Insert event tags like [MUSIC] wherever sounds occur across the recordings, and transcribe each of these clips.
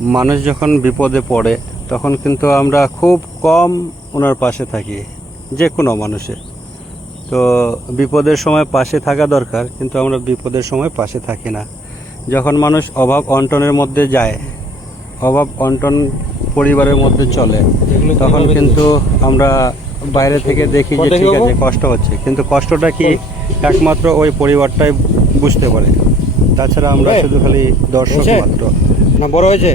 মানুষ যখন বিপদে পড়ে তখন কিন্তু আমরা খুব কম ওনার পাশে থাকি যে কোনো মানুষের। তো বিপদের সময় পাশে থাকা দরকার কিন্তু আমরা বিপদের সময় পাশে থাকি না। যখন মানুষ অভাব অন্টনের মধ্যে যায় অভাব অন্টন পরিবারের মধ্যে চলে তখন কিন্তু আমরা বাইরে থেকে দেখি যে ঠিক আছে কষ্ট হচ্ছে। কিন্তু কষ্টটা কি একমাত্র ওই পরিবারটাই বুঝতে পারে। তাছাড়া আমরা শুধু খালি দর্শক মাত্র। না বড় হয়েছে?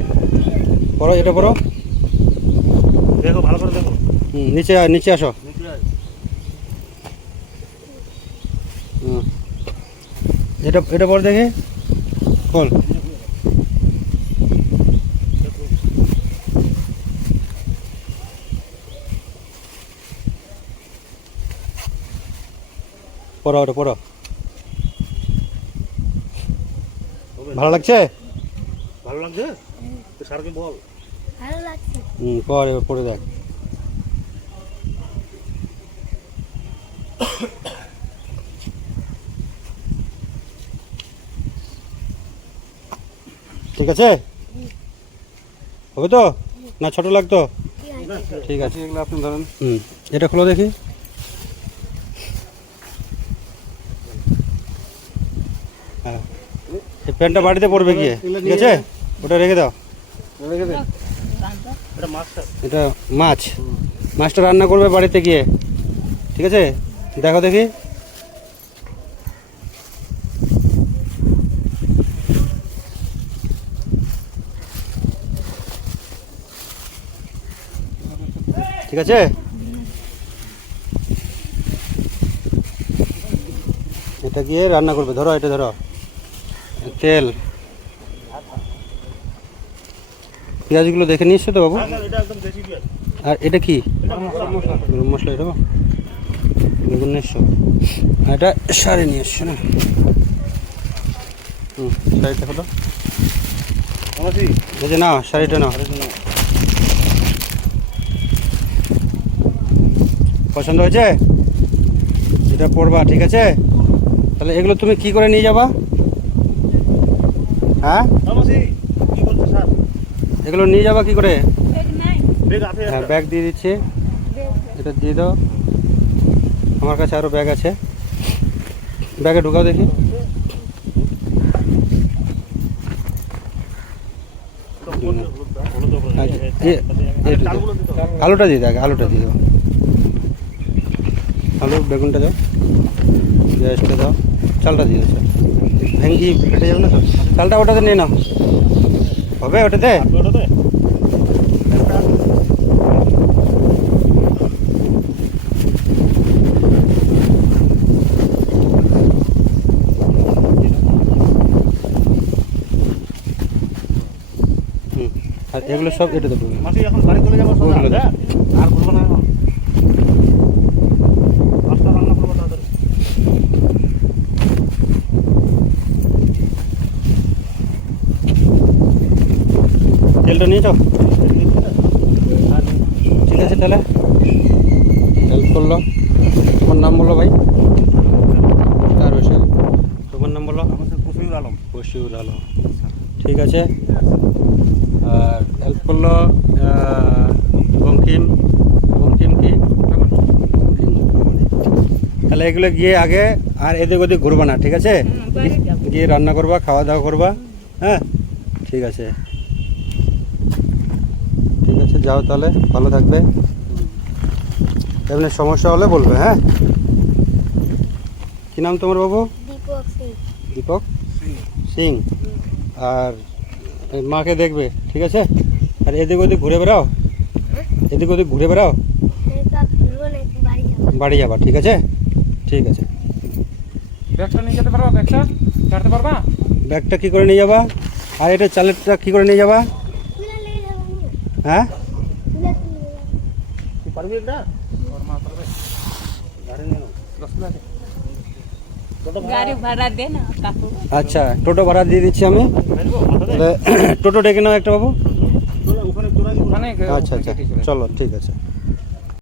বড় এটা বড়? দেখো ভালো করে দেখো। হুম, নিচে আয়, নিচে আসো। হুম। এটা এটা বড় দেখে। খোল পড়ো ওটা পড়ো ভালো লাগছে? ভালো লাগছে? তো স্যারকে বল। ভালো লাগছে। হুম পড় এবার পড়ে দেখ। ঠিক আছে? হবে তো? না ছোট লাগতো? ঠিক আছে। ঠিক আছে। এগুলো আপনি ধরেন। হুম এটা খোলো দেখি। এই প্যান্টটা বাড়িতে পড়বে গিয়ে ঠিক আছে? ওটা রেখে দাও। এটা মাস্টার এটা মাছ। মাছটা রান্না করবে বাড়িতে গিয়ে ঠিক আছে? দেখো দেখি। ঠিক আছে? এটা গিয়ে রান্না করবে। ধরো এটা ধরো। তেল। পেঁয়াজগুলো দেখে নিয়ে এসছো তো বাবু? পেঁয়াজ। আর এটা কি? গরম মশলা এটা বেগুন নিয়ে এসছো? আর এটা শাড়ি নিয়ে এসছো না? হুম শাড়িটা হলো যে না শাড়িটা নাও। পছন্দ হয়েছে? এটা পরবা ঠিক আছে? তাহলে এগুলো তুমি কি করে নিয়ে যাবা? হ্যাঁ? এগুলো নিয়ে যাবা কি করে? হ্যাঁ ব্যাগ দিয়ে দিচ্ছি। এটা দিয়ে দাও। আমার কাছে আরও ব্যাগ আছে। ব্যাগে ঢুকাও দেখি। আচ্ছা। আলুটা দিয়ে দাও আলুটা দিয়ে দাও। আলু বেগুনটা দাও। পেঁয়াজটা দাও। চালটা দিয়ে দাও চাল ভেঙ্গি ফেটে যাবে না তো? চালটা ওটাতে নিয়ে নাও। হবে ওটাতে? আর এগুলো সব এটাতে দেবো এখন বাড়ি চলে যাব। হ্যাঁ? আর করব না এখন পাঁচটা রান্না করব তাড়াতাড়ি তেলটা নিয়ে যাও। ঠিক আছে তাহলে। হেল্প করল। তোমার নাম বলো ভাই। কার হয়েছে তোমার নাম বলো। আমাদের কফিউল আলম। বসিউর আলম। ঠিক আছে। আর হেল্প করল বঙ্কিম। বঙ্কিম কি? তাহলে এগুলো গিয়ে আগে আর এদিক ওদিক ঘুরবা না ঠিক আছে? গিয়ে রান্না করবা খাওয়া দাওয়া করবা হ্যাঁ? ঠিক আছে। ঠিক আছে যাও তাহলে ভালো থাকবে। এমনি সমস্যা হলে বলবে হ্যাঁ? কি নাম তোমার বাবু? দীপক সিং। আর মাকে দেখবে ঠিক আছে? আর এদিক ওদিক ঘুরে বেড়াও। এদিক ওদিক ঘুরে বেড়াও। এরপর ঘুরবো না একটু বাড়ি যাবা ঠিক আছে? ঠিক আছে। ব্যাগটা নিয়ে যেতে পারবা ব্যাগটা? কাটতে পারবা? ব্যাগটা কি করে নিয়ে যাবা? আর এটা চালেরটা কি করে নিয়ে যাবা। হ্যাঁ। পারবি না আচ্ছা টোটো ভাড়া দিয়ে দিচ্ছি আমি। [COUGHS] টোটো ডেকে নাও একটা বাবু। চলো, ওখানে তোরা ওখানে আচ্ছা আচ্ছা। চলো ঠিক আছে।